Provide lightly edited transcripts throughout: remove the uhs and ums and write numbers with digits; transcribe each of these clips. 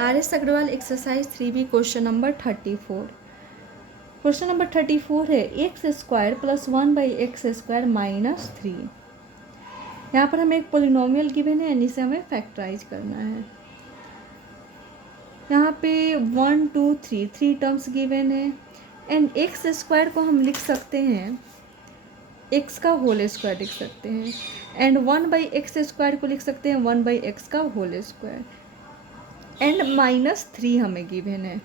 RS Agarwal exercise 3B question number 34। Question number 34 है x square plus 1/x² minus 3। यहाँ पर हमें एक पोलिनोमियल गिवन है यानी इसे हमें फैक्टराइज करना है। यहाँ पे 1 2 3 3 टर्म्स गिवन है एंड एक्स स्क्वायर को हम लिख सकते हैं एक्स का होल स्क्वायर लिख सकते हैं एंड 1/x² को लिख सकते हैं 1/x का होल स्क्वायर एंड माइनस 3 हमें गिवन है।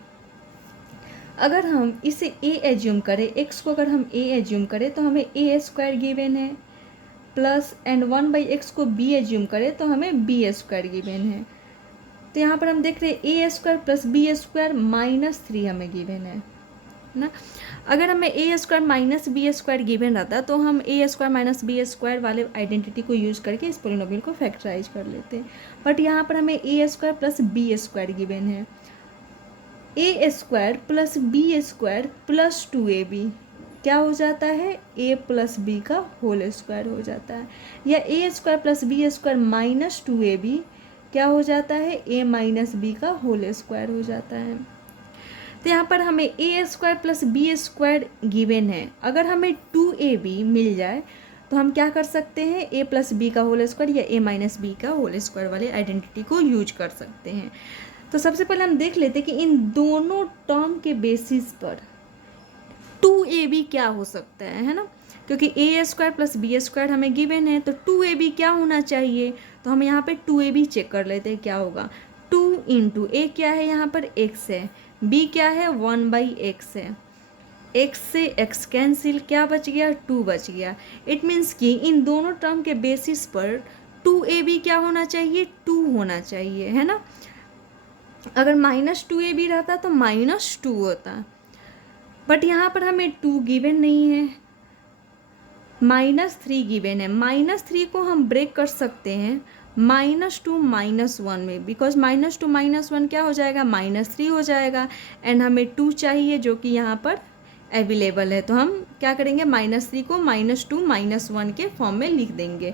अगर हम इसे a एज्यूम करें, x को अगर हम a एज्यूम करें तो हमें a² गिवन है प्लस एंड 1/x को b एज्यूम करें तो हमें b² गिवन है। तो यहाँ पर हम देख रहे हैं a² प्लस b² माइनस 3 हमें गिवन है ना। अगर हमें a² माइनस b² गिवन रहता तो हम a² माइनस b² वाले आइडेंटिटी को यूज़ करके इस पोलिनोमियल को फैक्टराइज कर लेते हैं। बट यहाँ पर हमें a² प्लस b² गिवन है। a² plus b² plus 2ab क्या हो जाता है a प्लस b का होल स्क्वायर हो जाता है, या a² plus b² minus 2ab क्या हो जाता है a माइनस b का होल स्क्वायर हो जाता है। तो यहाँ पर हमें a² प्लस b² गिवन है। अगर हमें 2ab मिल जाए तो हम क्या कर सकते हैं a प्लस b का होल स्क्वायर या a माइनस b का होल स्क्वायर वाले आइडेंटिटी को यूज कर सकते हैं। तो सबसे पहले हम देख लेते हैं कि इन दोनों टर्म के बेसिस पर 2ab क्या हो सकता है ना, क्योंकि a² प्लस b² हमें गिवन है तो 2ab क्या होना चाहिए। तो हम यहाँ पे 2ab चेक कर लेते हैं क्या होगा। 2 इंटू a क्या है यहाँ पर x है, b क्या है 1/x है, x से x कैंसिल क्या बच गया 2 बच गया। इट मीन्स कि इन दोनों टर्म के बेसिस पर 2ab क्या होना चाहिए 2 होना चाहिए है ना। अगर माइनस 2ab रहता तो माइनस 2 होता, बट यहाँ पर हमें 2 गिवन नहीं है, माइनस 3 गिवन है। माइनस 3 को हम ब्रेक कर सकते हैं -2 -1 में, बिकॉज -2 -1 क्या हो जाएगा -3 हो जाएगा एंड हमें 2 चाहिए जो कि यहाँ पर अवेलेबल है। तो हम क्या करेंगे -3 को -2 -1 के फॉर्म में लिख देंगे।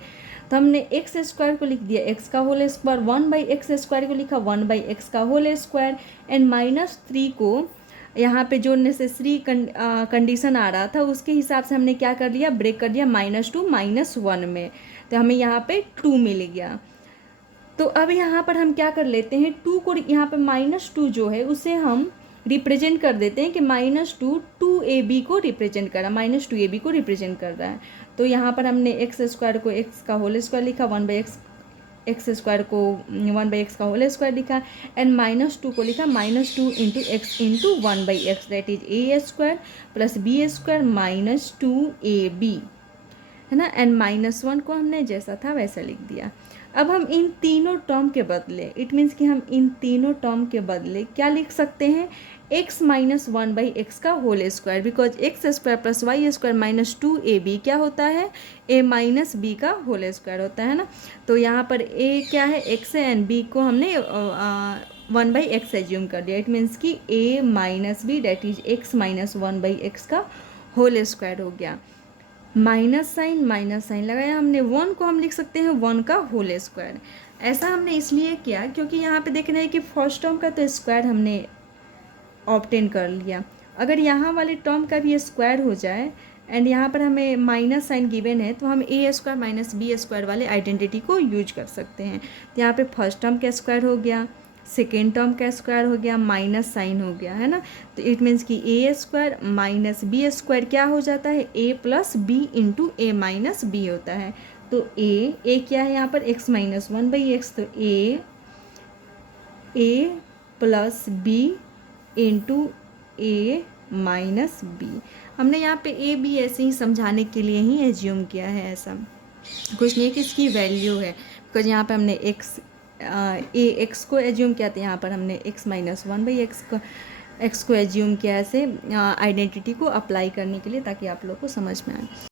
तो हमने x² को लिख दिया x का होल स्क्वायर, 1/x² को लिखा 1/x का होल स्क्वायर एंड -3 को यहाँ पे जो नेसेसरी कंडीशन आ रहा था उसके हिसाब से हमने क्या कर लिया ब्रेक कर दिया -2 -1 में, तो हमें यहाँ पे 2 मिल गया। तो अब यहाँ पर हम क्या कर लेते हैं 2 को यहाँ पे -2 जो है उसे हम रिप्रेजेंट कर देते हैं कि -2 2ab को रिप्रेजेंट कर रहा है, -2ab को रिप्रेजेंट कर रहा है। तो यहाँ पर हमने x² को x का होल स्क्वायर लिखा, 1/x² को 1/x का होल स्क्वायर लिखा एंड -2 को लिखा -2 into x into 1/x that is a² plus b² minus 2ab है ना, एंड -1 को हमने जैसा था वैसा लिख दिया। अब हम इन तीनों टर्म के बदले, इट मीन्स कि हम इन तीनों टर्म के बदले क्या लिख सकते हैं x माइनस 1/x का whole square, because x² plus y² minus 2ab क्या होता है a माइनस b का होल स्क्वायर होता है ना। तो यहाँ पर a क्या है x है एंड b को हमने 1/x एज्यूम कर दिया। इट मीन्स कि a minus b that is x minus 1/x का होल स्क्वायर हो गया। माइनस साइन लगाया हमने, 1 को हम लिख सकते हैं 1 का होल स्क्वायर। ऐसा हमने इसलिए किया क्योंकि यहाँ पे देख रहे हैं कि फर्स्ट टर्म का तो स्क्वायर हमने ऑब्टेन कर लिया, अगर यहाँ वाले टर्म का भी स्क्वायर हो जाए एंड यहाँ पर हमें माइनस साइन गिवन है तो हम a² माइनस b² वाले आइडेंटिटी को यूज कर सकते हैं। तो यहाँ पे फर्स्ट टर्म का स्क्वायर हो गया, सेकेंड टर्म का स्क्वायर हो गया, माइनस साइन हो गया है ना। तो इट मीन्स कि a² माइनस b² क्या हो जाता है a plus b into a minus b होता है। तो a क्या है यहाँ पर x माइनस 1/x, तो a plus b into a minus b। हमने यहाँ पे a b ऐसे ही समझाने के लिए ही एज्यूम किया है, ऐसा कुछ नहीं कि इसकी वैल्यू है, बिकॉज यहाँ पे हमने x को एज्यूम किया था, यहाँ पर हमने x माइनस 1/x को एज्यूम किया ऐसे आइडेंटिटी को अप्लाई करने के लिए, ताकि आप लोग को समझ में आए।